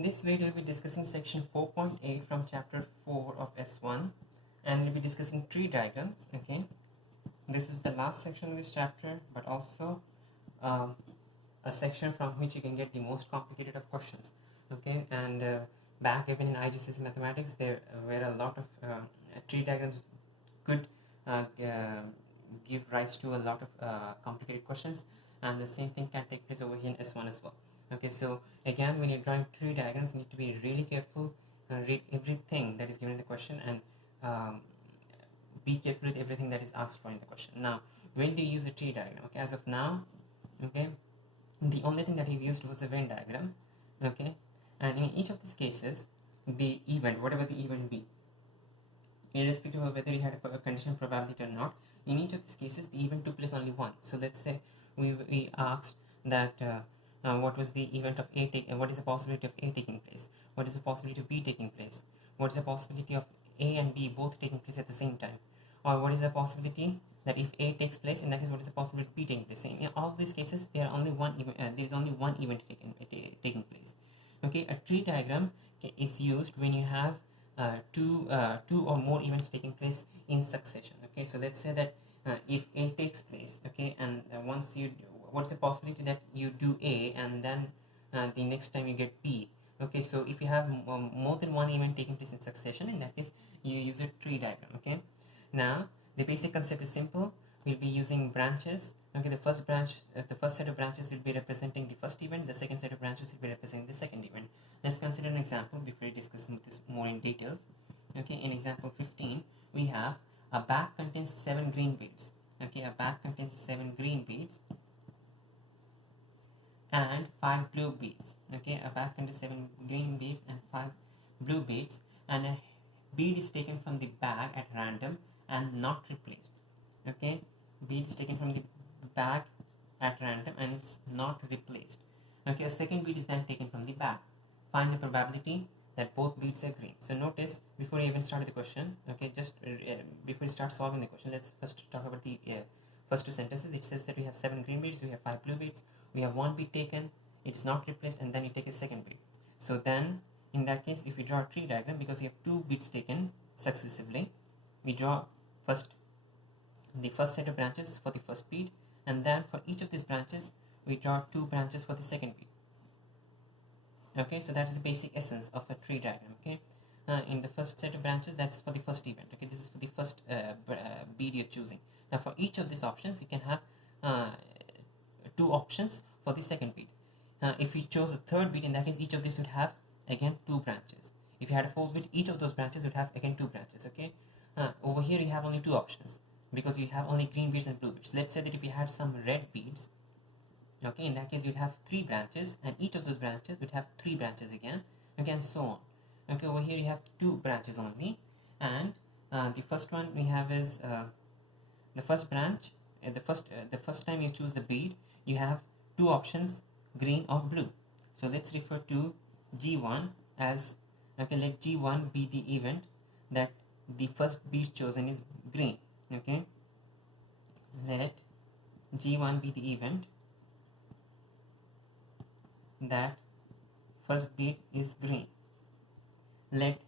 in this video we'll be discussing section 4.8 from chapter 4 of S1, and we'll be discussing tree diagrams. Okay, this is the last section of this chapter, but also a section from which you can get the most complicated of questions. Okay, and back even in IGCSE mathematics there were a lot of tree diagrams could give rise to a lot of complicated questions, and the same thing can take place over here in S1 as well. Okay, so again, when you're drawing tree diagrams, you need to be really careful and read everything that is given in the question, and be careful with everything that is asked for in the question. Now, when do you use a tree diagram? Okay, as of now, okay, the only thing that he used was a Venn diagram. Okay, and in each of these cases, the event, whatever the event be, irrespective of whether you had a condition probability or not, in each of these cases the event took place only once. So let's say we asked that what was the event of A what is the possibility of A taking place, what is the possibility of B taking place, what is the possibility of A and B both taking place at the same time, or what is the possibility that if A takes place, in that case what is the possibility of B taking place. In all these cases there is only one event taking place. Okay, a tree diagram is used when you have two or more events taking place in succession. Okay, so let's say that if A takes place, okay, and what's the possibility that you do A and then the next time you get B. Okay, so if you have more than one event taking place in succession, in that case you use a tree diagram. Okay, now the basic concept is simple. We'll be using branches. Okay, the first set of branches will be representing the first event, the second set of branches will be representing the second event. Let's consider an example before we discuss this more in details. Okay, in example 15 we have a bag contains 7 green beads. Okay, a bag contains 7 green beads and 5 blue beads. Okay, a bag contains 7 green beads and 5 blue beads, and a bead is taken from the bag at random and not replaced. Okay, bead is taken from the bag at random and it's not replaced. Okay, a second bead is then taken from the bag. Find the probability that both beads are green. So notice, before I even start the question, okay, just before we start solving the question, let's first talk about the first two sentences. It says that we have 7 green beads, we have 5 blue beads, we have one bead taken, it is not replaced, and then you take a second bead. So then in that case, if you draw a tree diagram, because you have 2 beads taken successively, we draw first the first set of branches for the first bead, and then for each of these branches we draw 2 branches for the second bead. Okay, so that's the basic essence of a tree diagram. Okay, in the first set of branches, that's for the first event. Okay, this is for the first bead you're choosing. Now for each of these options you can have 2 options for the second bead. If you chose a third bead, in that case each of these would have again 2 branches. If you had a fourth bead, each of those branches would have again 2 branches. Okay, over here you have only 2 options because you have only green beads and blue beads. Let's say that if you had some red beads, okay, in that case you'd have 3 branches, and each of those branches would have 3 branches again. Okay, and so on. Okay, over here you have 2 branches only, and the first one we have is the first branch. The first time you choose the bead, you have 2 options, green or blue. So let's refer to G1 as, okay, let G1 be the event that the first bead chosen is green. Okay, let G1 be the event that first bead is green. Let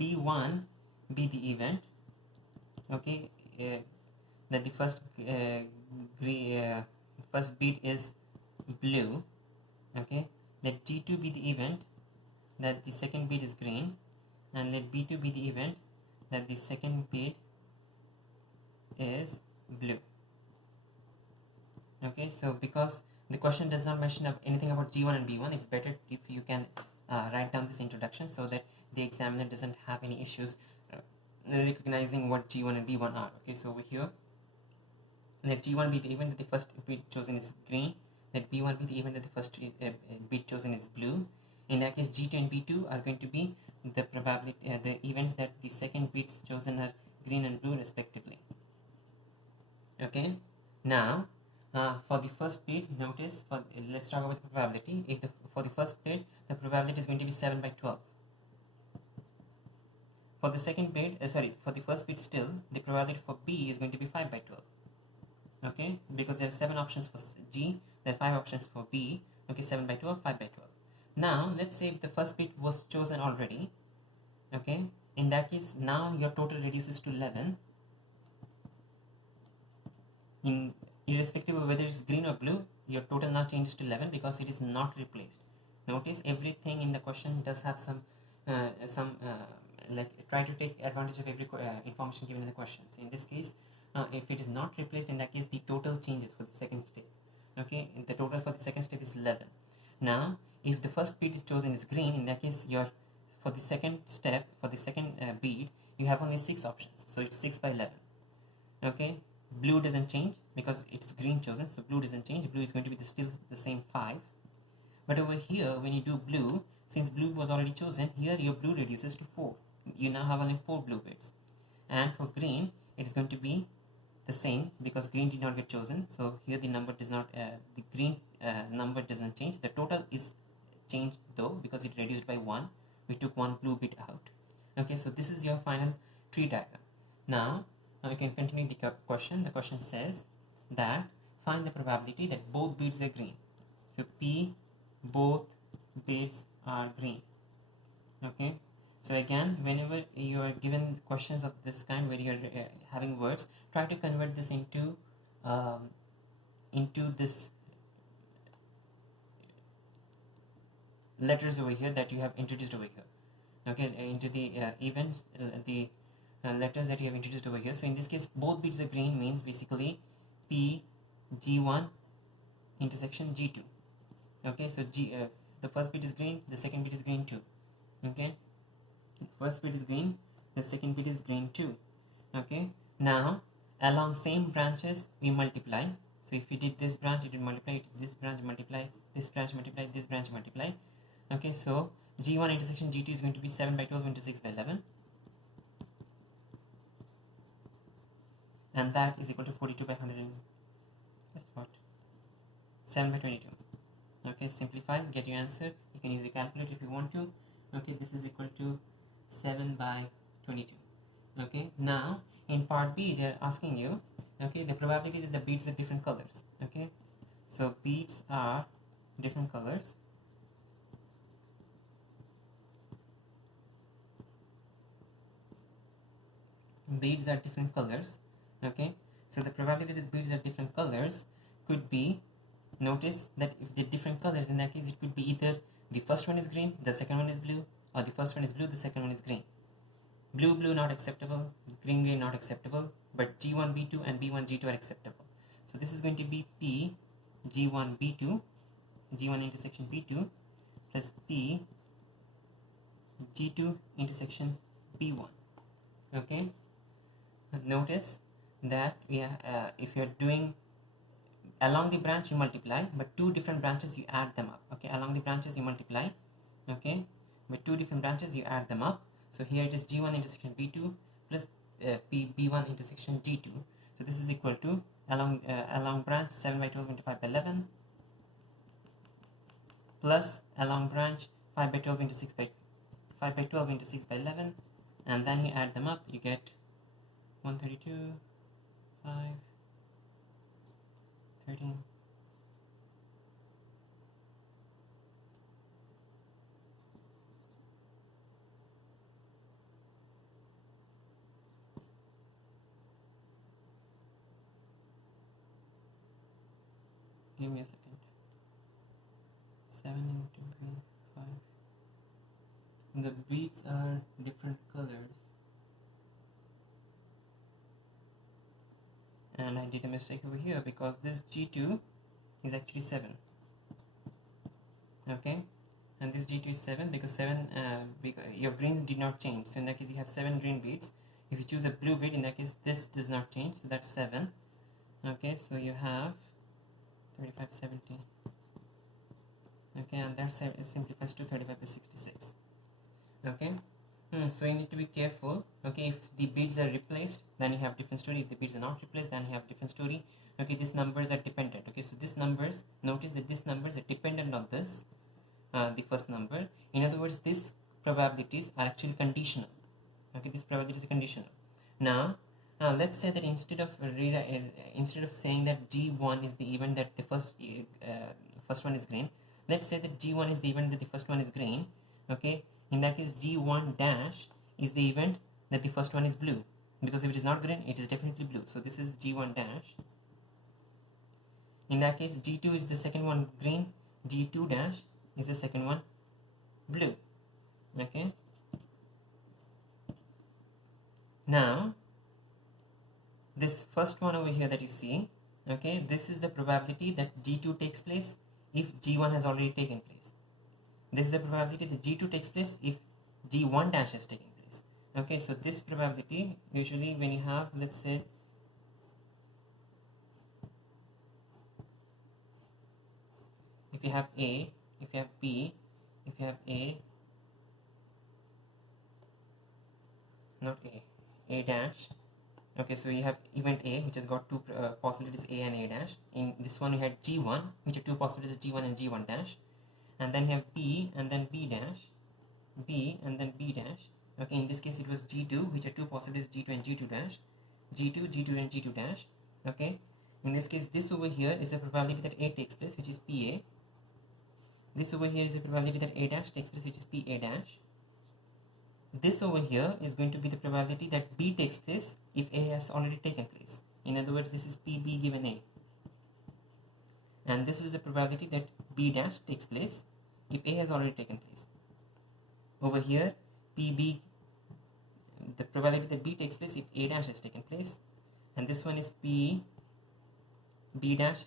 B1 be the event, okay, that the first bead is blue. Okay, let G2 be the event that the second bead is green, and let B2 be the event that the second bead is blue. Okay, so because the question does not mention anything about G1 and B1, it's better if you can write down this introduction so that the examiner doesn't have any issues recognizing what G1 and B1 are. Okay, so over here, let G1 be the event that the first bead chosen is green, let B1 be the event that the first bead chosen is blue. In that case, G2 and B2 are going to be the probability, the events that the second beads chosen are green and blue respectively. Okay, now for the first bead, notice, let's talk about the probability. For the first bead, the probability is going to be 7 by 12. For the second bead, for the first bead still, the probability for B is going to be 5 by 12. Okay, because there are 7 options for G, there are 5 options for B. Okay, 7 by 12, 5 by 12. Now let's say if the first bit was chosen already, okay, in that case now your total reduces to 11, irrespective of whether it's green or blue. Your total now changes to 11 because it is not replaced. Notice everything in the question does have some like try to take advantage of every information given in the question. So in this case, if it is not replaced, in that case the total changes for the second step. Okay, the total for the second step is 11. Now if the first bead is chosen is green, in that case your for the second step, for the second bead, you have only 6 options, so it's 6 by 11. Okay, blue doesn't change because it's green chosen, so blue doesn't change. Blue is going to be still the same 5. But over here, when you do blue, since blue was already chosen, here your blue reduces to 4. You now have only 4 blue bits. And for green, it is going to be the same because green did not get chosen. So here the number does not, the green number doesn't change. The total is changed though because it reduced by 1. We took 1 blue bit out. Okay, so this is your final tree diagram. Now we can continue the question. The question says that find the probability that both beads are green. So P, both beads are green. Okay, so again, whenever you are given questions of this kind where you are having words, try to convert this into this letters over here that you have introduced over here. Okay, into the events, the letters that you have introduced over here. So in this case, both beads are green means basically P G1 intersection G2. Okay, so the first bit is green, the second bit is green too. Okay, first bit is green, the second bit is green too. Okay, now along same branches we multiply. So if you did this branch, it will multiply, this branch multiply, this branch multiply, this branch multiply. Okay, so G1 intersection G2 is going to be 7 by 12 into 6 by 11, and that is equal to 42 by 100 and just what 7 by 22. Okay, simplify, get your answer. You can use your calculator if you want to. Okay, this is equal to 7 by 22. Okay, now in part B they are asking you, okay, the probability that the beads are different colors. Okay, so beads are different colors. Beads are different colors. Okay, so the probability that beads are different colors could be, notice that if they're different colors, in that case it could be either the first one is green, the second one is blue, or the first one is blue, the second one is green. Blue blue not acceptable, green green not acceptable, but G1 B2 and B1 G2 are acceptable. So this is going to be P G1 B2, G1 intersection B2 plus P G2 intersection B1. Okay, notice that if you're doing along the branch you multiply, but 2 different branches you add them up. Okay, along the branches you multiply, okay, but 2 different branches you add them up. So here it is G1 intersection B2 plus B1 intersection G2. So this is equal to along branch 7 by 12 into 5 by 11 plus along branch 5 by 12 into 6 by 5 by 12 into 6 by 11, and then you add them up, you get 132, 5, 13. Give me a second. 7 into 5. The beads are different colors. And I did a mistake over here because this G2 is actually 7. Okay, and this G2 is 7 because 7 your greens did not change, so in that case you have 7 green beads. If you choose a blue bead, in that case this does not change, so that's 7. Okay, so you have 35, 70. Okay, and that simplifies to 35 by 66. Okay, so you need to be careful. Okay, if the beads are replaced, then you have different story. If the beads are not replaced, then you have different story. Okay, these numbers are dependent. Okay, so these numbers, notice that these numbers are dependent on this, the first number. In other words, these probabilities are actually conditional. Okay, these probabilities are conditional. Now let's say that instead of saying that G1 is the event that the first one is green, let's say that G1 is the event that the first one is green. Okay, in that case G1 dash is the event that the first one is blue, because if it is not green, it is definitely blue. So this is G1 dash. In that case, G2 is the second one green, G2 dash is the second one blue. Okay, now this first one over here that you see, okay, this is the probability that G2 takes place if G1 has already taken place. This is the probability that G2 takes place if G1 dash is taking place. Okay, so this probability, usually when you have, let's say, if you have A, if you have B, if you have A, not A dash. Okay, so you have event A, which has got two possibilities, A and A dash. In this one, you had G1, which are two possibilities, G1 and G1 dash. And then you have B and then B dash, B and then B dash. Okay, in this case, it was G2, which are two possibilities, G2 and G2 dash, G2, G2 and G2 dash. Okay, in this case, this over here is the probability that A takes place, which is PA. This over here is the probability that A dash takes place, which is PA dash. This over here is going to be the probability that B takes place if A has already taken place. In other words, this is PB given A. And this is the probability that B dash takes place if A has already taken place. Over here, PB, the probability that B takes place if A dash has taken place. And this one is P B dash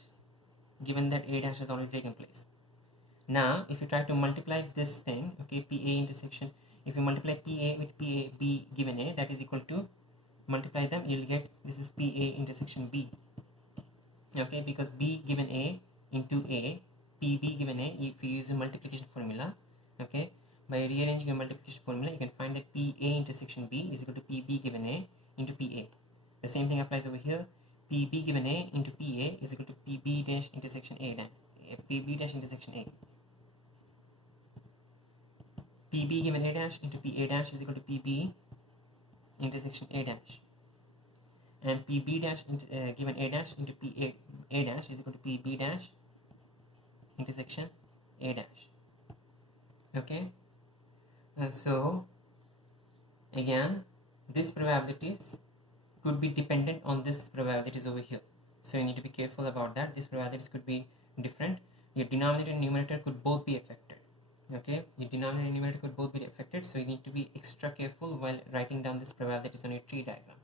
given that A dash has already taken place. Now, if you try to multiply this thing, okay, PA intersection, if you multiply PA with PB given A, that is equal to, multiply them, you'll get, this is PA intersection B. Okay, because B given A into A, PB given A, if you use a multiplication formula, okay, by rearranging your multiplication formula, you can find that PA intersection B is equal to PB given A into PA. The same thing applies over here. PB given A into PA is equal to PB dash intersection A dash, PB dash intersection A. PB given A dash into PA dash is equal to PB intersection A dash. And PB dash given A dash into PA A dash is equal to PB dash intersection A dash. Okay. So again, these probabilities could be dependent on these probabilities over here. So you need to be careful about that. These probabilities could be different. Your denominator and numerator could both be affected. Okay, your denominator and numerator could both be affected, so you need to be extra careful while writing down these probabilities on your tree diagram.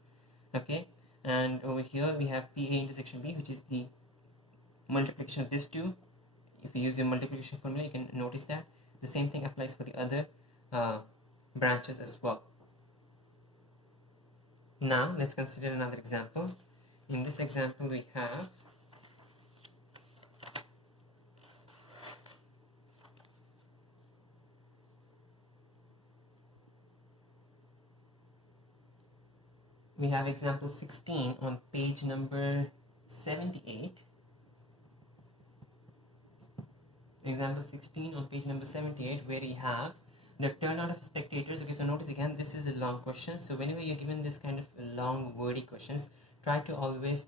Okay, and over here we have PA intersection B, which is the multiplication of these two. If you use your multiplication formula, you can notice that the same thing applies for the other branches as well. Now let's consider another example. In this example, we have example 16 on page number 78. Example 16 on page number 78, where you have the turnout of spectators. Okay, so notice again, this is a long question. So whenever you're given this kind of long wordy questions, try to always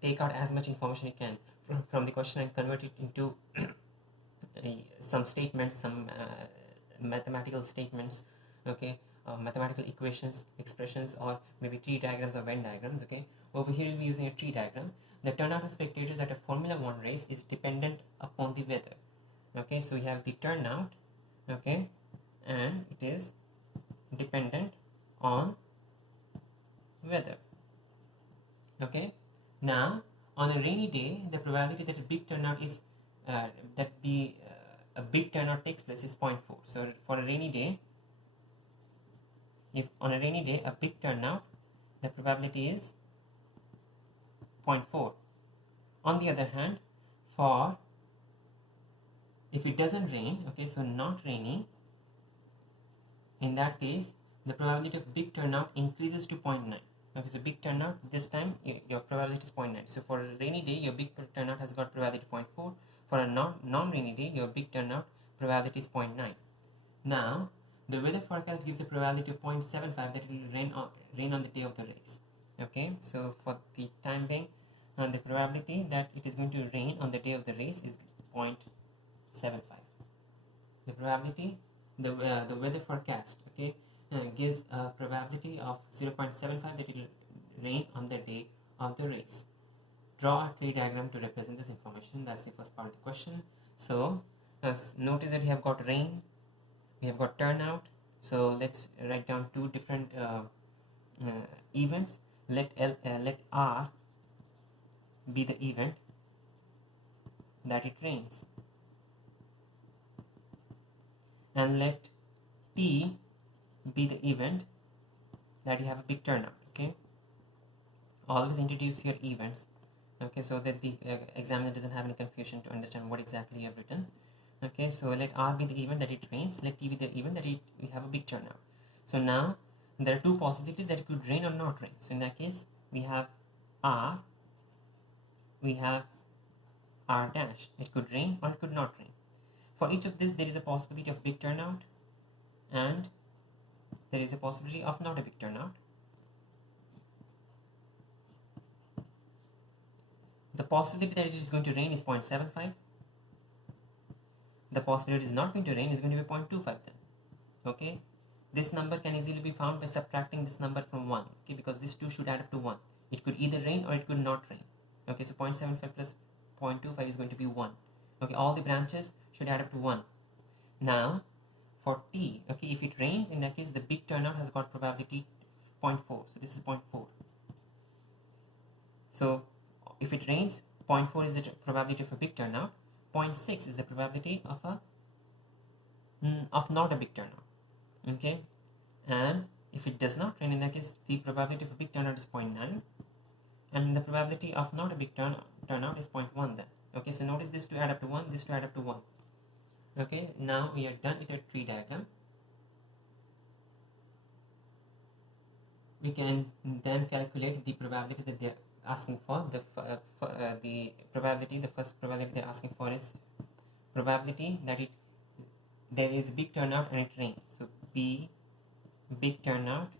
take out as much information you can from the question and convert it into some statements, some mathematical statements, okay, mathematical equations, expressions, or maybe tree diagrams or Venn diagrams. Okay, over here we'll be using a tree diagram. The turnout of spectators at a Formula 1 race is dependent upon the weather. Okay, so we have the turnout, okay, and it is dependent on weather. Okay, now on a rainy day, the probability that a big turnout is a big turnout takes place is 0.4. So for a rainy day, if on a rainy day a big turnout, the probability is 0.4. On the other hand, for if it doesn't rain, okay, so not rainy, in that case the probability of big turnout increases to 0.9. Okay, so big turnout, this time your probability is 0.9. So for a rainy day, your big turnout has got probability 0.4. For a non-rainy day, your big turnout probability is 0.9. Now the weather forecast gives a probability of 0.75 that it will rain on the day of the race. Okay, so for the time being, the probability that it is going to rain on the day of the race is 0.75. The probability, the weather forecast, okay, gives a probability of 0.75 that it will rain on the day of the race. Draw a tree diagram to represent this information. That's the first part of the question. So notice that we have got rain, we have got turnout. So let's write down two different events. Let R be the event that it rains, and let T be the event that you have a big turnout. Okay, always introduce your events, okay, so that the examiner doesn't have any confusion to understand what exactly you have written. Okay, so let R be the event that it rains, let T be the event that we have a big turnout. So now there are two possibilities that it could rain or not rain. So in that case, we have R, we have R dash. It could rain or it could not rain. For each of this, there is a possibility of big turnout and there is a possibility of not a big turnout. The possibility that it is going to rain is 0.75. The possibility it is not going to rain is going to be 0.25 then. Okay, this number can easily be found by subtracting this number from 1. Okay, because these two should add up to 1. It could either rain or it could not rain. Okay, so 0.75 plus 0.25 is going to be 1. Okay, all the branches should add up to 1. Now for T, okay, if it rains, in that case the big turnout has got probability 0.4. So this is 0.4. So if it rains, 0.4 is the probability of a big turnout. 0.6 is the probability of not a big turnout. Okay, and if it does not rain, in that case the probability of a big turnout is 0.9 and the probability of not a big turnout is 0.1 then. Okay, so notice this to add up to 1, this to add up to 1. Okay, now we are done with our tree diagram. We can then calculate the probability that they are asking for. The probability, the first probability they are asking for is probability that there is a big turnout and it rains. So P, big turnout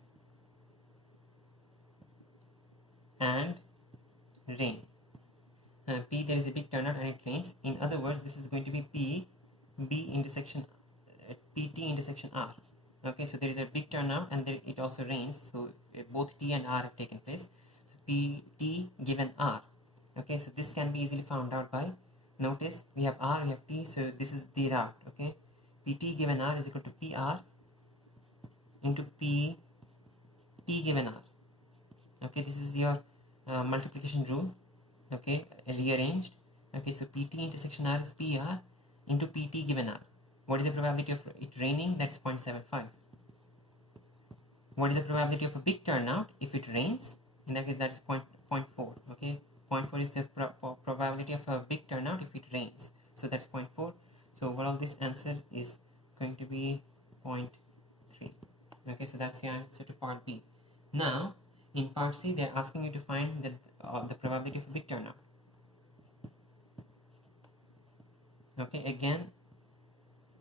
and rain. P, there is a big turnout and it rains. In other words, this is going to be P, B intersection, PT intersection R. Okay, so there is a big turnout and there it also rains. So if both T and R have taken place, so PT given R. Okay, so this can be easily found out by, notice we have R, we have T, so this is the route. Okay, PT given R is equal to PR into PT given R. Okay, this is your multiplication rule. Okay, rearranged. Okay, so PT intersection R is PR into PT given R. What is the probability of it raining? That's 0.75. What is the probability of a big turnout if it rains? In that case, that is 0.4. Okay, 0.4 is the probability of a big turnout if it rains. So that's 0.4. So overall, this answer is going to be 0.3. Okay, so that's the answer to part B. Now, in part C, they are asking you to find the probability of a big turnout. Okay, again,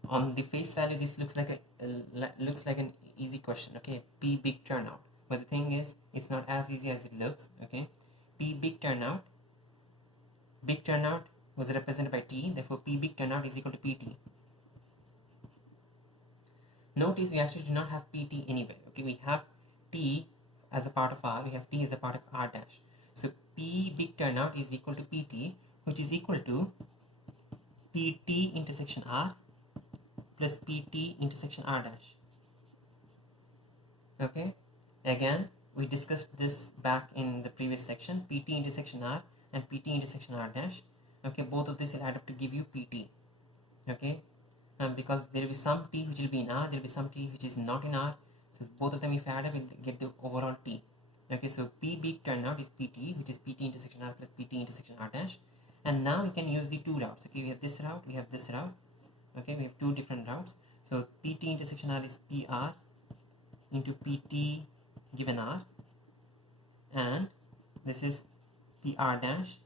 on the face value, this looks like an easy question. Okay, P big turnout, but the thing is, it's not as easy as it looks. Okay, P big turnout was represented by T, therefore P big turnout is equal to PT. Notice we actually do not have PT anywhere. Okay, we have T as a part of R, we have T as a part of R dash. So P big turnout is equal to PT, which is equal to PT intersection R plus PT intersection R dash. Okay, again we discussed this back in the previous section, PT intersection R and PT intersection R dash. Okay, both of this will add up to give you PT. Okay, because there will be some T which will be in R, there will be some T which is not in R, so both of them if add up will get the overall T. Okay, so P big turnout is PT, which is PT intersection R plus PT intersection R dash. And now we can use the two routes. Okay, we have this route, we have this route. Okay, we have two different routes. So PT intersection R is PR into PT given R, and this is PR dash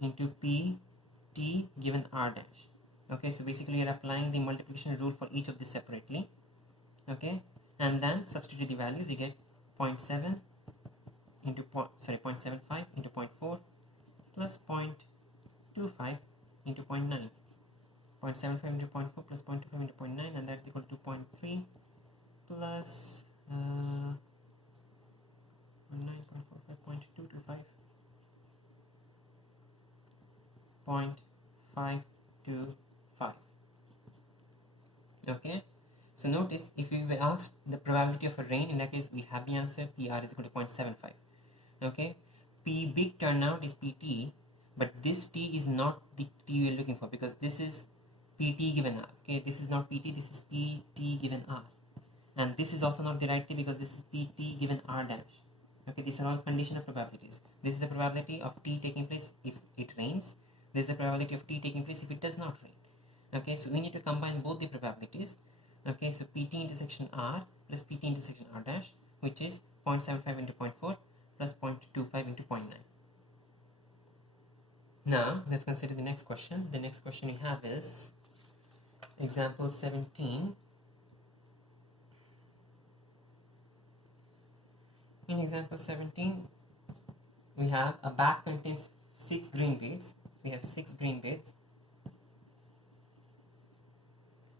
into PT given R dash. Okay, so basically you're applying the multiplication rule for each of these separately. Okay, and then substitute the values. You get 0.7 into 0.75 into 0.4 plus 0.25 into 0.9. 0.75 into 0.4 plus 0.25 into 0.9, and that's equal to 0.3 plus 0.9.45, 0.225. Okay, so notice if we were asked the probability of a rain, in that case we have the answer PR is equal to 0.75. Okay, P big turnout is PT, but this T is not the T we are looking for, because this is PT given R. Okay, this is not PT, this is PT given R, and this is also not the right T because this is PT given R dash. Okay, these are all conditional probabilities. This is the probability of T taking place if it rains. This is the probability of T taking place if it does not rain. Okay, so we need to combine both the probabilities. Okay, so PT intersection R plus PT intersection R dash, which is 0.75 into 0.4 plus 0.25 into 0.9. Now let's consider the next question. The next question we have is example 17. In example 17, we have a bag contains 6 green beads. So we have 6 green beads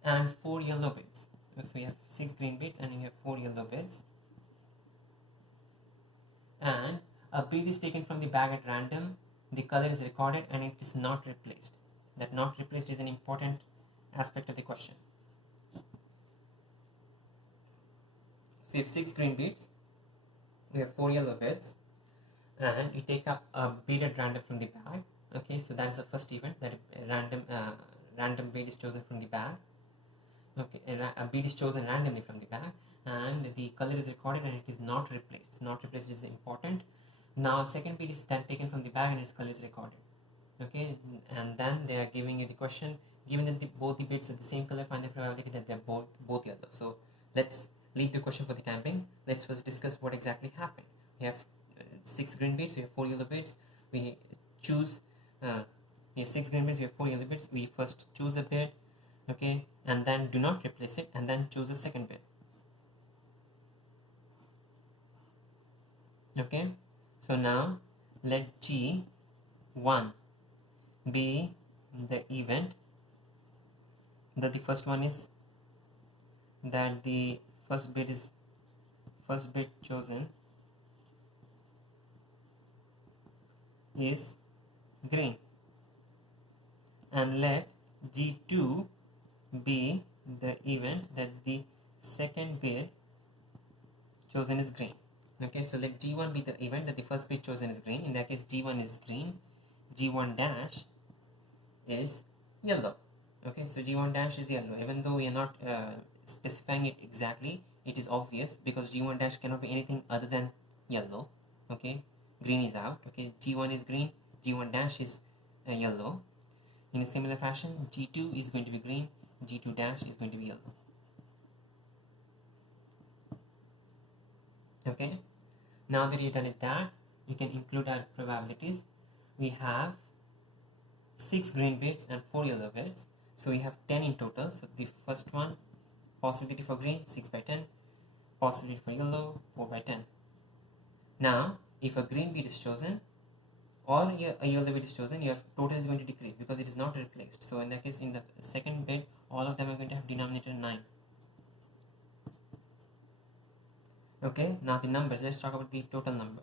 and 4 yellow beads. So we have 6 green beads and we have 4 yellow beads. And a bead is taken from the bag at random. The color is recorded and it is not replaced. That not replaced is an important aspect of the question. So you have 6 green beads. We have 4 yellow beads, and you take up a bead at random from the bag. Okay, so that's the first event, that a random bead is chosen from the bag. Okay, a bead is chosen randomly from the bag, and the color is recorded and it is not replaced. Not replaced is important. Now second bead is then taken from the bag and its color is recorded. Okay, and then they are giving you the question, given that both the beads are the same color, find the probability that they're both yellow. So let's leave the question for the time being. Let's first discuss what exactly happened. We have 6 green beads, we have 4 yellow beads. We choose, we have 6 green beads, we have 4 yellow beads. We first choose a bead, okay, and then do not replace it, and then choose a second bead. Okay, so now let G1 be the event that the first one is that the first bit chosen is green, and let G2 be the event that the second bit chosen is green. Okay, so let G1 be the event that the first bit chosen is green. In that case, G1 is green, G1 dash is yellow. Okay, so G1 dash is yellow. Even though we are not specifying it exactly, it is obvious because G1 dash cannot be anything other than yellow. Okay, green is out. Okay, G1 is green, G1 dash is yellow. In a similar fashion, G2 is going to be green, G2 dash is going to be yellow. Okay, now that you've done it that, you can include our probabilities. We have 6 green bits and 4 yellow bits, so we have 10 in total. So the first one, possibility for green 6 by 10, possibility for yellow 4 by 10. Now if a green bit is chosen or a yellow bit is chosen, your total is going to decrease because it is not replaced. So in that case, in the second bit, all of them are going to have denominator 9. Okay, now the numbers, let's talk about the total number,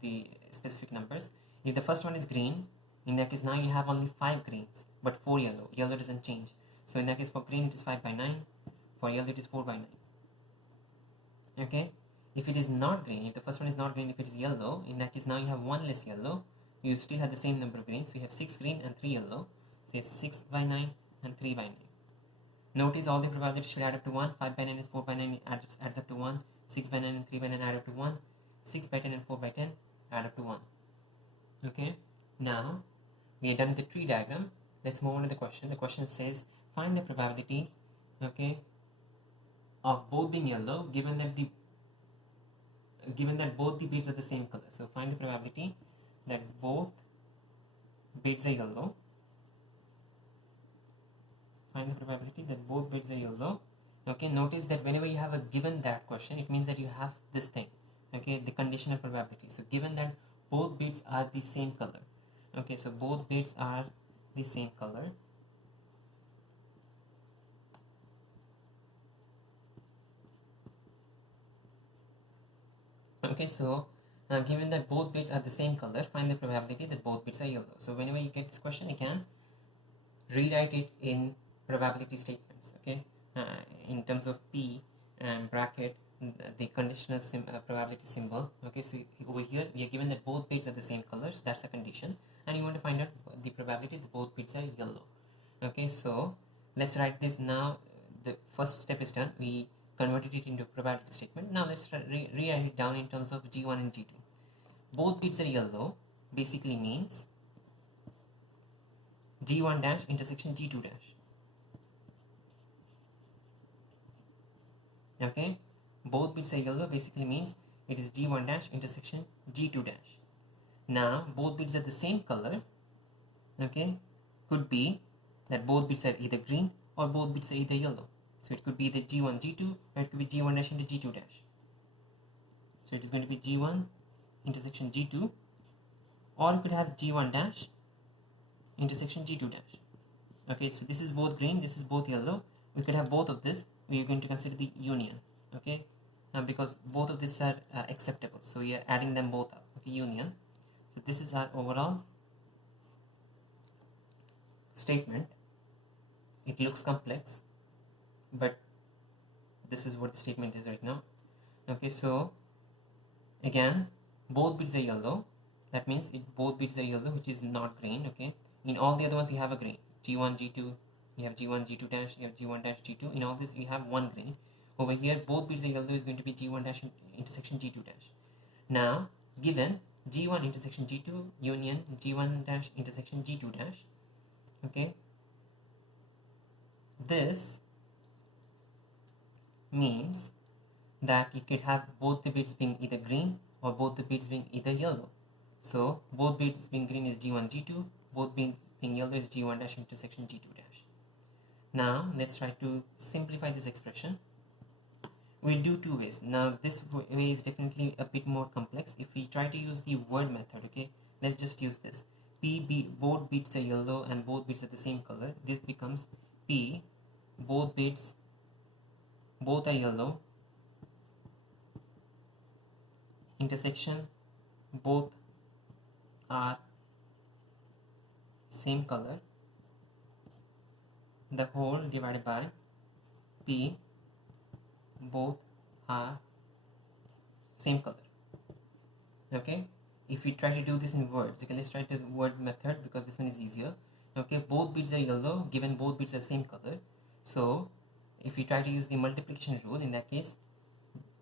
the specific numbers. If the first one is green, in that case now you have only 5 greens but 4 yellow. Yellow doesn't change. So in that case, for green it is 5 by 9, for yellow it is 4 by 9. Okay, if it is not green, if the first one is not green, if it is yellow, in that case now you have 1 less yellow. You still have the same number of greens, so you have 6 green and 3 yellow. So you have 6 by 9 and 3 by 9. Notice all the probabilities should add up to 1. 5 by 9 and 4 by 9 adds up to 1. 6 by 9 and 3 by 9 add up to 1. 6 by 10 and 4 by 10 add up to 1. Okay, now we are done with the tree diagram. Let's move on to the question. The question says, find the probability, okay, of both being yellow given that both the beads are the same color. So find the probability that both beads are yellow. Find the probability that both beads are yellow. Okay, notice that whenever you have a given that question, it means that you have this thing, okay, the conditional probability. So given that both beads are the same color, okay, so both beads are the same color. Okay, so given that both bits are the same color, find the probability that both bits are yellow. So whenever you get this question, you can rewrite it in probability statements. Okay, in terms of P and bracket the conditional probability symbol. Okay, so over here we are given that both bits are the same color, so that's a condition, and you want to find out the probability that both bits are yellow. Okay, so let's write this now. The first step is done. We converted it into a probability statement. Now let's rewrite it down in terms of G1 and G2. Both bits are yellow basically means G1 dash intersection G2 dash. Okay, both bits are yellow basically means it is G1 dash intersection G2 dash. Now both bits are the same color. Okay, could be that both bits are either green or both bits are either yellow. So it could be either G1 G2 or it could be G1 dash into G2 dash. So it is going to be G1 intersection G2, or you could have G1 dash intersection G2 dash. Okay, so this is both green, this is both yellow. We could have both of this. We are going to consider the union. Okay, because both of these are acceptable, so we are adding them both up. Okay, union. So this is our overall statement. It looks complex, but this is what the statement is right now. Okay, so again, both bits are yellow. That means both bits are yellow, which is not green. Okay, in all the other ones you have a green. G1 G2, you have G1 G2 dash, you have G1 dash G2. In all this you have one green. Over here both bits are yellow is going to be G1 dash intersection G2 dash. Now given G1 intersection G2 union G1 dash intersection G2 dash, okay, this means that you could have both the bits being either green or both the bits being either yellow. So both bits being green is G1 G2, both bits being yellow is G1 dash intersection G2 dash. Now let's try to simplify this expression. We'll do two ways. Now this way is definitely a bit more complex. If we try to use the word method, okay, let's just use this. Both bits are yellow and both bits are the same color. This becomes P both bits both are yellow intersection both are same color, the whole divided by P both are same color. Okay, if we try to do this in words, okay, let's try the word method because this one is easier. Okay, both bits are yellow given both bits are same color. So if we try to use the multiplication rule, in that case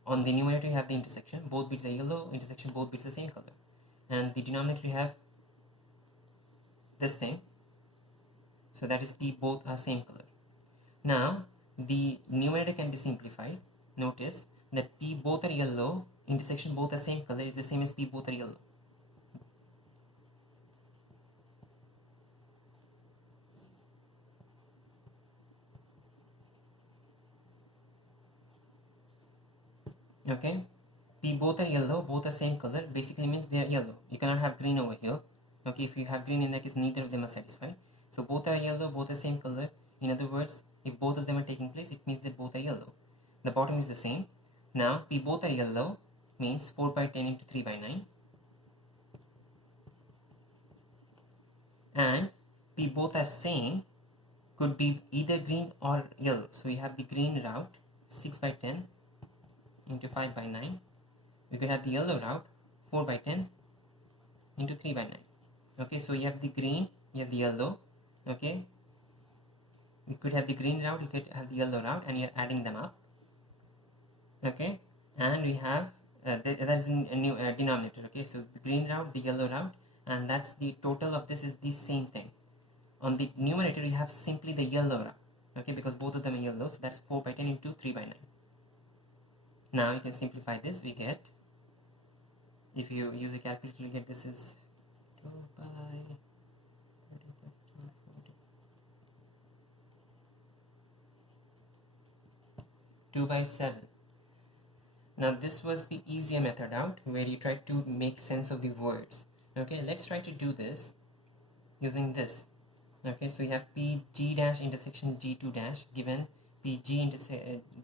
on the numerator you have the intersection, both bits are yellow, intersection both bits are same color, and the denominator you have this thing, so that is P both are same color. Now the numerator can be simplified. Notice that P both are yellow intersection both are same color is the same as P both are yellow. Okay, P both are yellow, both are same color basically means they are yellow. You cannot have green over here. Okay, if you have green, in that case neither of them are satisfied. So both are yellow, both are same color. In other words, if both of them are taking place, it means that both are yellow. The bottom is the same. Now P both are yellow means 4 by 10 into 3 by 9, and P both are same could be either green or yellow. So we have the green route 6 by 10 into 5 by 9. We could have the yellow route 4 by 10 into 3 by 9. Okay, so you have the green, you have the yellow. Okay, you could have the green route, you could have the yellow route, and you're adding them up. Okay, and we have that's a new denominator. Okay, so the green route, the yellow route, and that's the total of this is the same thing. On the numerator you have simply the yellow route. Okay, because both of them are yellow, so that's 4 by 10 into 3 by 9. Now you can simplify this. We get, if you use a calculator, you get this is 2 by 30 plus 240. 2 by 7. Now this was the easier method out where you try to make sense of the words. Okay, let's try to do this using this. Okay, so you have PG dash intersection G2 dash given PG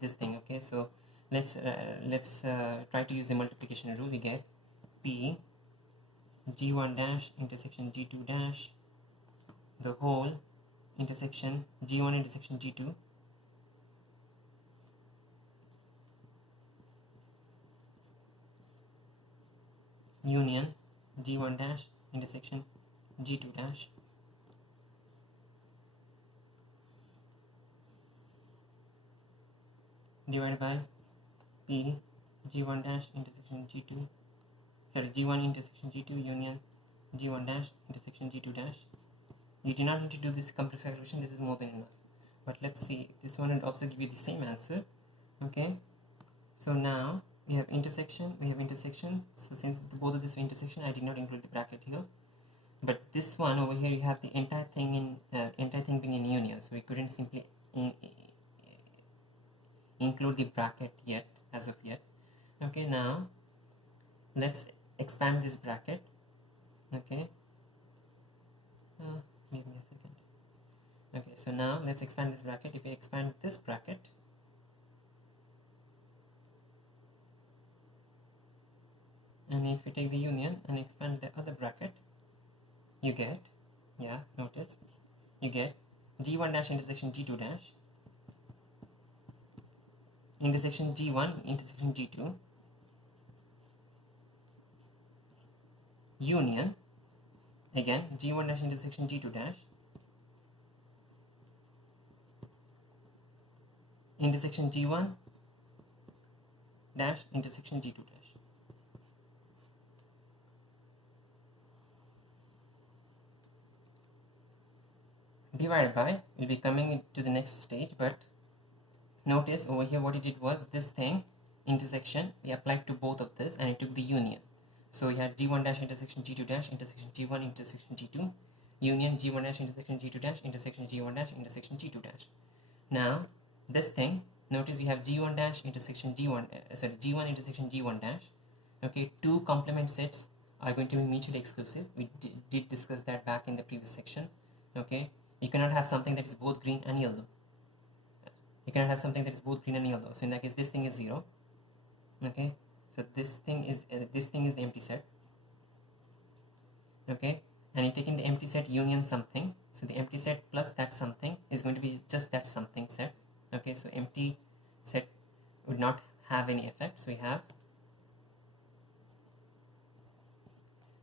this thing. Okay, so let's try to use the multiplication rule. We get P G1 dash intersection G2 dash the whole intersection G1 intersection G2 union G1 dash intersection G2 dash divided by P G1 dash intersection G2 G1 intersection G2 union G1 dash intersection G2 dash. You do not need to do this complex calculation, this is more than enough. But let's see, this one will also give you the same answer. Okay, so now we have intersection, so since both of this intersection, I did not include the bracket here. But this one over here, you have the entire thing being in union, so we couldn't simply include the bracket yet, as of yet. Okay, now let's expand this bracket. Okay, give me a second. Okay, so now let's expand this bracket. If we expand this bracket, and if we take the union and expand the other bracket, you get, notice, you get G1 dash intersection G2 dash intersection G1 intersection G2 union, again G1 dash intersection G2 dash intersection G1 dash intersection G2 dash. Divided by, we'll be coming to the next stage, but notice over here what it did was this thing intersection, we applied to both of this and it took the union. So we had G1 dash intersection G2 dash intersection G1 intersection G2 union G1 dash intersection G2 dash intersection G1 dash intersection G2 dash. Now this thing, notice you have G1 dash intersection G1 G1 intersection G1 dash. Okay, two complement sets are going to be mutually exclusive. We did discuss that back in the previous section. Okay, you cannot have something that is both green and yellow. You cannot have something that is both green and yellow. So in that case, this thing is 0. Okay, so this thing is the empty set. Okay, and you're taking the empty set union something. So the empty set plus that something is going to be just that something set. Okay, so empty set would not have any effect. So we have,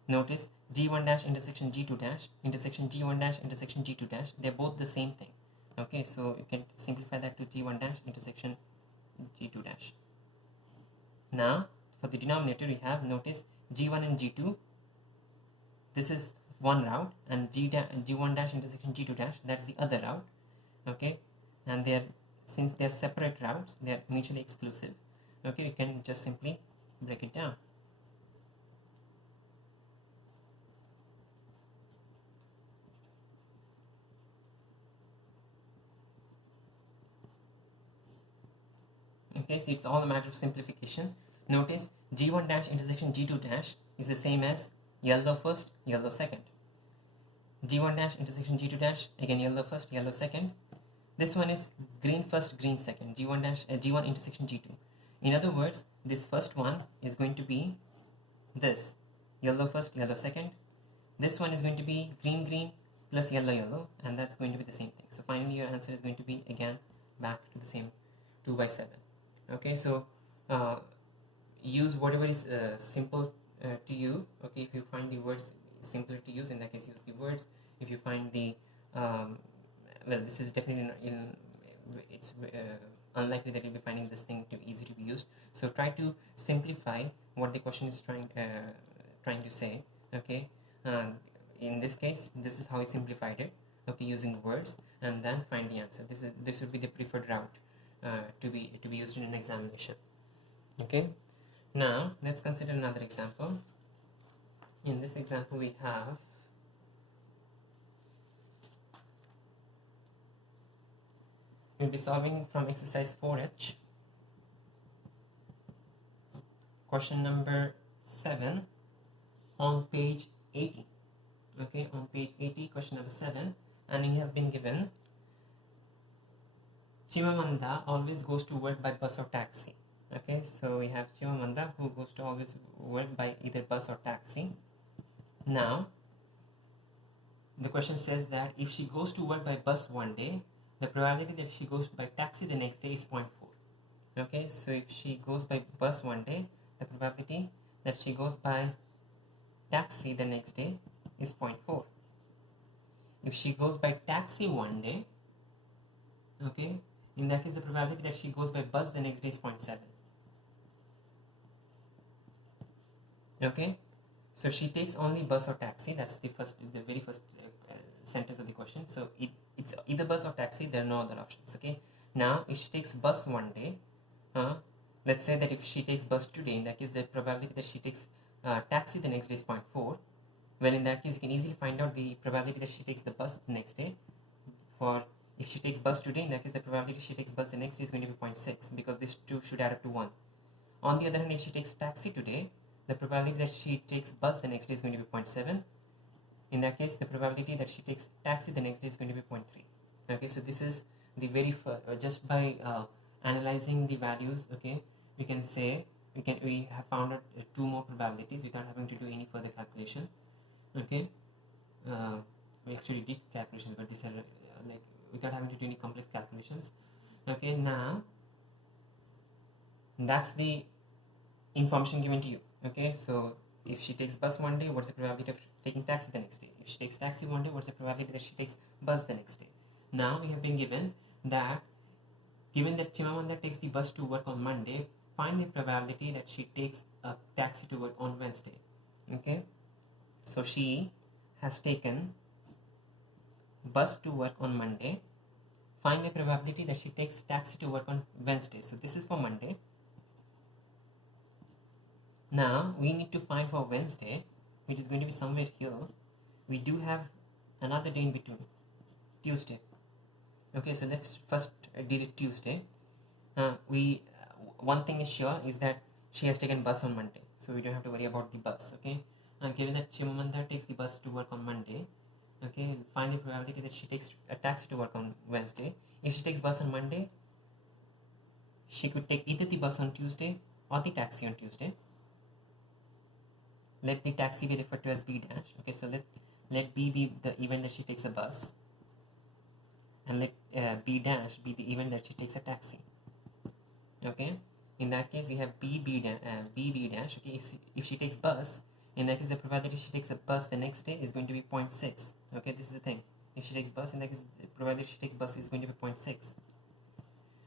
notice G1 dash intersection G2 dash intersection G1 dash intersection G2 dash, they're both the same thing. Okay, so you can simplify that to G1 dash intersection G2 dash. Now for the denominator we have, notice G1 and G2, this is one route, and G1 dash intersection G2 dash, that's the other route. Okay, and since they're separate routes, they're mutually exclusive. Okay, you can just simply break it down. Okay, so it's all a matter of simplification. Notice G1 dash intersection G2 dash is the same as yellow first, yellow second. G1 dash intersection G2 dash, again yellow first, yellow second. This one is green first, green second. G1 intersection G2. In other words, this first one is going to be this yellow first, yellow second. This one is going to be green green plus yellow yellow, and that's going to be the same thing. So finally your answer is going to be again back to the same 2 by 7. Okay, so use whatever is simple to you. Okay, if you find the words simpler to use, in that case use the words. If you find the well, this is definitely it's unlikely that you'll be finding this thing too easy to be used. So try to simplify what the question is trying to say. Okay, in this case, this is how I simplified it. Okay, using words, and then find the answer. This would be the preferred route to be used in an examination. Okay, now let's consider another example. In this example, we have we'll be solving from exercise 4H, question number 7 on page 80. Okay, on page 80, question number 7, and you have been given Chimamanda always goes to work by bus or taxi. Okay, so we have Chimamanda who goes to always work by either bus or taxi. Now, the question says that if she goes to work by bus one day, the probability that she goes by taxi the next day is 0.4. Okay, so if she goes by bus one day, the probability that she goes by taxi the next day is 0.4. If she goes by taxi one day, okay, in that case the probability that she goes by bus the next day is 0.7. Okay, so she takes only bus or taxi. That's the very first sentence of the question. So it's either bus or taxi. There are no other options. Okay, now if she takes bus one day, let's say that if she takes bus today, in that case the probability that she takes taxi the next day is 0.4. Well, in that case you can easily find out the probability that she takes the bus the next day. For if she takes bus today, in that case the probability she takes bus the next day is going to be 0.6, because these two should add up to 1. On the other hand, if she takes taxi today, the probability that she takes bus the next day is going to be 0.7. In that case, the probability that she takes taxi the next day is going to be 0.3. Okay, so this is the very first, just by analyzing the values, okay, we can say we have found out 2 more probabilities without having to do any further calculation. Okay, we actually did calculations, but these are like without having to do any complex calculations. Okay, now that's the information given to you. Okay, so if she takes bus one day, what's the probability of taking taxi the next day? If she takes taxi one day, what's the probability that she takes bus the next day? Now we have been given that, given that Chimamanda takes the bus to work on Monday, find the probability that she takes a taxi to work on Wednesday. Okay, so she has taken bus to work on Monday. Find the probability that she takes taxi to work on Wednesday. So this is for Monday. Now we need to find for Wednesday, which is going to be somewhere here. We do have another day in between, Tuesday. Okay, so let's first deal with Tuesday. One thing is sure is that she has taken bus on Monday, so we don't have to worry about the bus. Okay, and given that Chimamanda takes the bus to work on Monday, okay, find the probability that she takes a taxi to work on Wednesday. If she takes bus on Monday, she could take either the bus on Tuesday or the taxi on Tuesday. Let the taxi be referred to as B dash. Okay, so let B be the event that she takes a bus, and let B dash be the event that she takes a taxi. Okay, in that case you have B dash. Okay, if she takes bus, in that case the probability she takes a bus the next day is going to be 0.6. Okay, this is the thing. If she takes bus, in that case the probability she takes bus is going to be 0.6,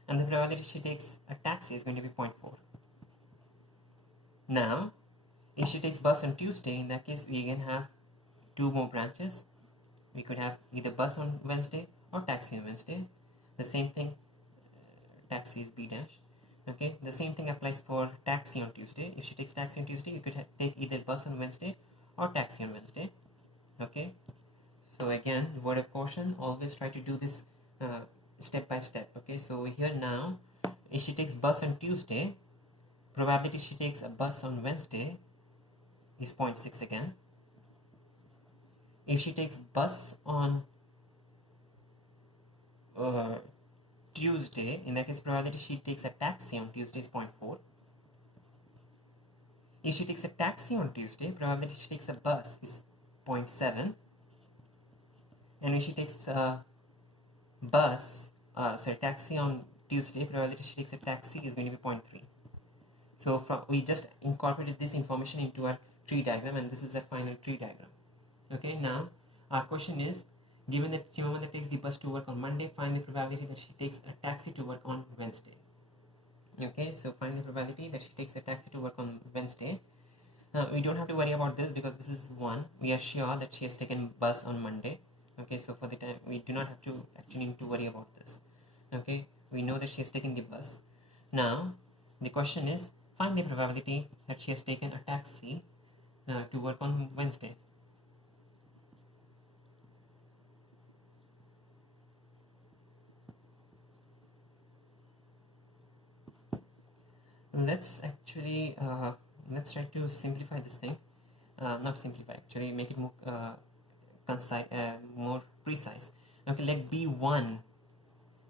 and the probability she takes a taxi is going to be 0.4. Now, if she takes bus on Tuesday, in that case we again have 2 more branches. We could have either bus on Wednesday or taxi on Wednesday. The same thing, taxi is B dash. Okay, the same thing applies for taxi on Tuesday. If she takes taxi on Tuesday, you could take either bus on Wednesday or taxi on Wednesday. Okay, so again, word of caution, always try to do this step by step. Okay, so here now, if she takes bus on Tuesday, probability she takes a bus on Wednesday is 0.6 again. If she takes bus on Tuesday, in that case probability she takes a taxi on Tuesday is 0.4. If she takes a taxi on Tuesday, probability she takes a bus is 0.7. And if she takes a taxi on Tuesday, probability she takes a taxi is going to be 0.3. So we just incorporated this information into our tree diagram, and this is the final tree diagram. Okay, now our question is, given that Chimamanda takes the bus to work on Monday, find the probability that she takes a taxi to work on Wednesday. Okay, so find the probability that she takes a taxi to work on Wednesday. Now we don't have to worry about this because this is 1. We are sure that she has taken bus on Monday. Okay, so for the time we do not have to actually need to worry about this. Okay, we know that she has taken the bus. Now the question is, find the probability that she has taken a taxi to work on Wednesday. Let's actually let's try to simplify this thing. Not simplify, actually make it more concise, more precise. Okay, let B1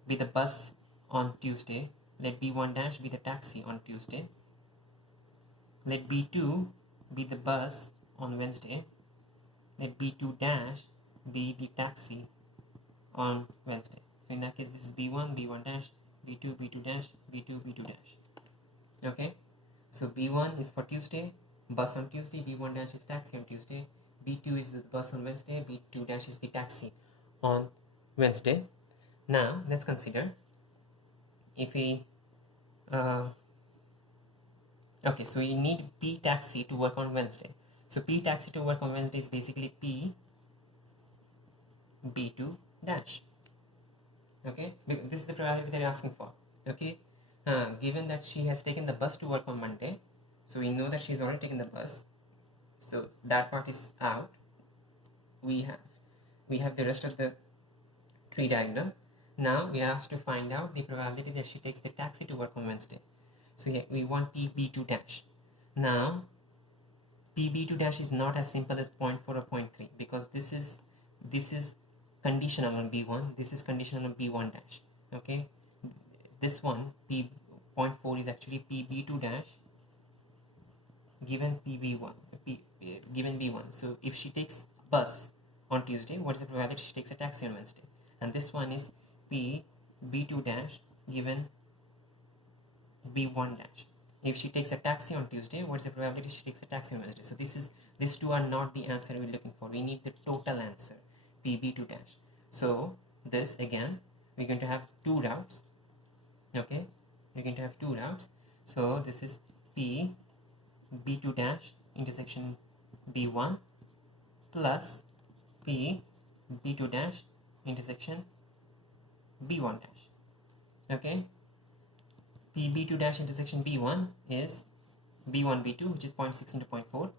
be the bus on Tuesday. Let B1 dash be the taxi on Tuesday. Let B2 be the bus on Wednesday. Let B2 dash be the taxi on Wednesday. So in that case, this is B1, B1 dash, B2, B2 dash, B2, B2 dash. Okay, so B1 is for Tuesday, bus on Tuesday, B1 dash is taxi on Tuesday, B2 is the bus on Wednesday, B2 dash is the taxi on Wednesday. Now let's consider if we okay, so we need P taxi to work on Wednesday. So P taxi to work on Wednesday is basically P B2 dash. Okay, this is the probability they're asking for. Okay, given that she has taken the bus to work on Monday, so we know that she's already taken the bus, so that part is out. We have the rest of the tree diagram. Now we are asked to find out the probability that she takes the taxi to work on Wednesday. So here we want PB2 dash. Now PB2 dash is not as simple as 0.4 or 0.3 because this is conditional on B1, this is conditional on B1 dash. Okay, this one P 0.4 is actually PB2 dash given PB1 given B1. So if she takes bus on Tuesday, what is the probability she takes a taxi on Wednesday? And this one is PB2 dash given B1 dash. If she takes a taxi on Tuesday, what is the probability she takes a taxi on Wednesday? So these two are not the answer we're looking for. We need the total answer, PB2 dash. So this again, we're going to have two routes. Okay, we're going to have two routes. So this is P B2 dash intersection B1 plus P B2 dash intersection B1 dash. Okay, PB2 dash intersection B1 is B1 B2, which is 0.6 into 0.4,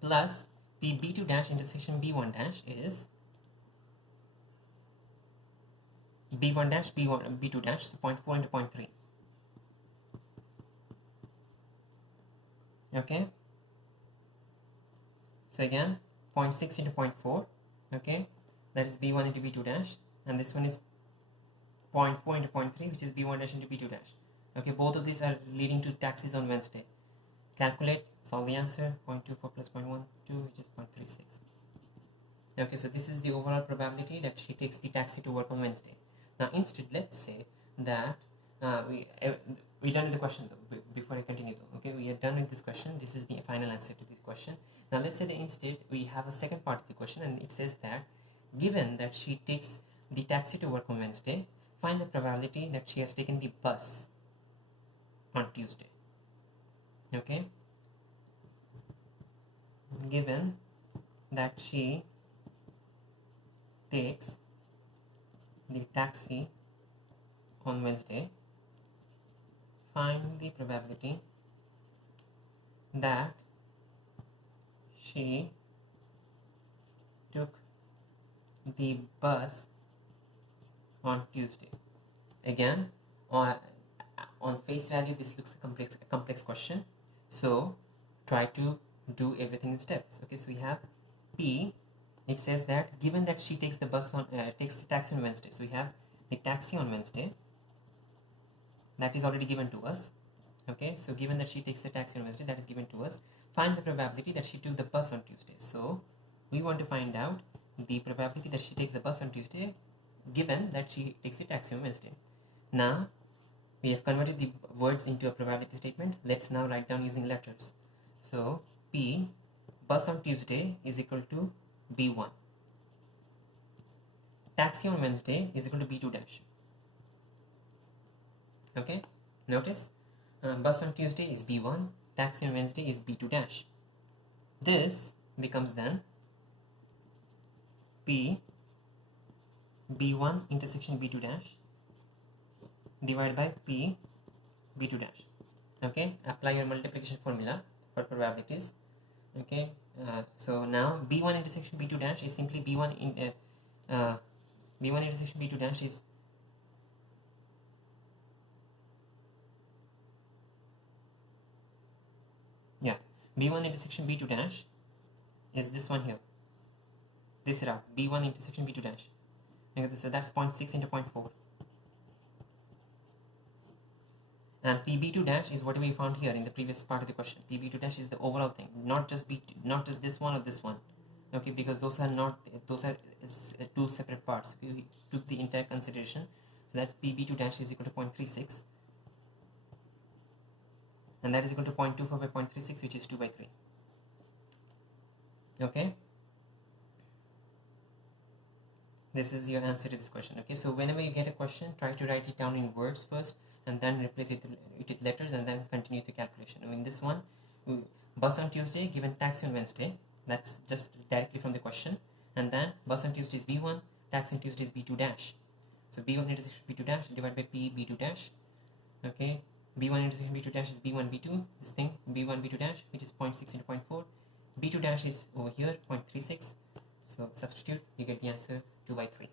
plus PB2 dash intersection B1 dash is B1 dash B1 B2 dash, so 0.4 into 0.3. Okay, so again 0.6 into 0.4. Okay, that is B1 into B2 dash, and this one is 0.4 into 0.3, which is B1 dash into B2 dash. Okay, both of these are leading to taxis on Wednesday. Calculate, solve the answer, 0.24 plus 0.12, which is 0.36. Okay, so this is the overall probability that she takes the taxi to work on Wednesday. Now instead, let's say that we're done with the question though, before I continue though. Okay, we are done with this question. This is the final answer to this question. Now let's say that instead we have a second part of the question, and it says that given that she takes the taxi to work on Wednesday, find the probability that she has taken the bus on Tuesday. Okay, given that she takes the taxi on Wednesday, find the probability that she took the bus on Tuesday. Again, on face value, this looks a complex question, so try to do everything in steps. Okay, so we have P. It says that given that she takes the taxi on Wednesday, so we have the taxi on Wednesday, that is already given to us. Okay, so given that she takes the taxi on Wednesday, that is given to us. Find the probability that she took the bus on Tuesday. So we want to find out the probability that she takes the bus on Tuesday given that she takes the taxi on Wednesday. Now we have converted the words into a probability statement. Let's now write down using letters. So P bus on Tuesday is equal to B1. Taxi on Wednesday is equal to B2 dash. Okay, notice bus on Tuesday is B1, taxi on Wednesday is B2 dash. This becomes then P B1 intersection B2 dash divided by P B2 dash. Okay, apply your multiplication formula for probabilities. Okay, so now B1 intersection B2 dash is simply B1 intersection B2 dash is B1 intersection B2 dash is this one here. this route, B1 intersection B2 dash. Okay, so that's 0.6 into 0.4. And PB2 dash is whatever we found here in the previous part of the question. PB2 dash is the overall thing, not just B2, not just this one or this one. Okay, because those are two separate parts. We took the entire consideration. So that's PB2 dash is equal to 0.36. And that is equal to 0.24 by 0.36, which is 2 by 3. Okay. This is your answer to this question. Okay, so whenever you get a question, try to write it down in words first, and then replace it with letters, and then continue the calculation. In this one, bus on Tuesday, given taxi on Wednesday. That's just directly from the question. And then bus on Tuesday is B1, taxi on Tuesday is B2 dash. So B1 intersection B2 dash divided by P B2 dash. Okay, B1 intersection B2 dash is B1 B2, this thing, B1 B2 dash, which is 0.6 into 0.4. B2 dash is over here, 0.36. So substitute, you get the answer 2 by 3.